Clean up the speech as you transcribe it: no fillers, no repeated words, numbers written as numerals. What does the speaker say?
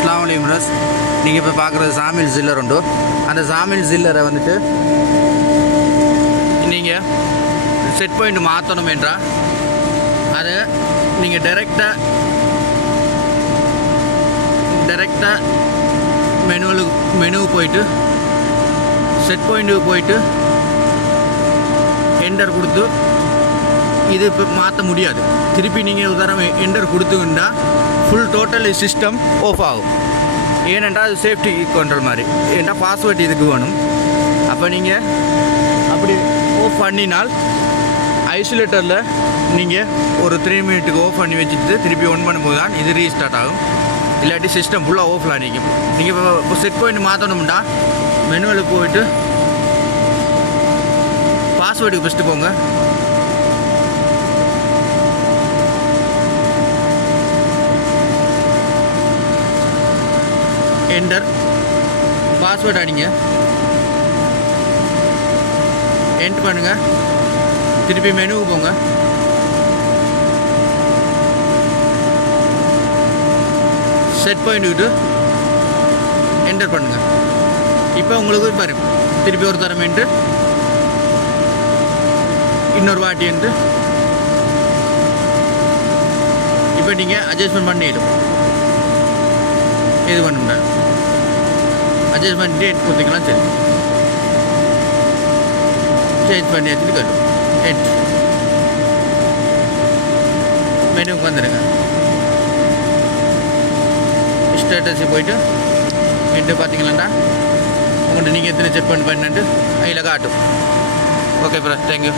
அஸ்ஸலாமு அலைக்கும் ரஸ். நீங்கள் இப்போ பார்க்குறது சாமில் ஜில்லர் உண்டு. அந்த சாமில் ஜில்லரை வந்துட்டு நீங்கள் செட் பாயிண்ட் மாற்றணும் என்றால் அதை நீங்கள் டைரெக்டாக மெனுவுக்கு போயிட்டு செட் பாயிண்ட்டுக்கு போயிட்டு என்டர் கொடுத்து இது இப்போ மாற்ற முடியாது. திருப்பி நீங்கள் உதாரணம் என்டர் கொடுத்துக்கிட்டா ஃபுல் டோட்டல் சிஸ்டம் ஆஃப் ஆகும். ஏனென்றால் அது சேஃப்டி கண்ட்ரோல் மாதிரி. ஏன்னா பாஸ்வேர்ட் இதுக்கு வேணும். அப்போ நீங்கள் அப்படி ஆஃப் பண்ணினால் ஐசோலேட்டரில் நீங்கள் ஒரு 3 மினிட்டுக்கு ஆஃப் பண்ணி வச்சுட்டு திருப்பி ஒன் பண்ணும்போது தான் இது ரீஸ்டார்ட் ஆகும். இல்லாட்டி சிஸ்டம் ஃபுல்லாக ஆஃப்லாம் நிற்கும். நீங்கள் இப்போ செட் பாயிண்ட் மாற்றணும்னா மெனுவில் போயிட்டு பாஸ்வேர்டுக்கு ஃபஸ்ட்டு போங்க. என்டர் பாஸ்வேர்டு அடிங்க, என்ட்ரு பண்ணுங்கள். திருப்பி மெனுவுக்கு போங்க. செட் பாயிண்ட்டுக்கிட்டு என்டர் பண்ணுங்கள். இப்போ உங்களுக்கு பாரு திருப்பி ஒரு தரம் என்று இன்னொரு வாட்டி என்று இப்போ நீங்கள் அட்ஜஸ்ட்மெண்ட் பண்ணிடும். இது பண்ணுங்க, அட்ஜஸ்ட்மெண்ட் டேட் கொடுத்தீங்களா சரி, சேஞ்ச் பண்ணி எடுத்துட்டு கட்டும். மெனுவுக்கு வந்துடுங்க. ஸ்டேட்டஸு போயிட்டு என்ட்டு பார்த்தீங்களா உங்கள்கிட்ட நீங்கள் எத்தனை செக் பண்ணிட்டு அதில் காட்டும். Okay bro, thank you.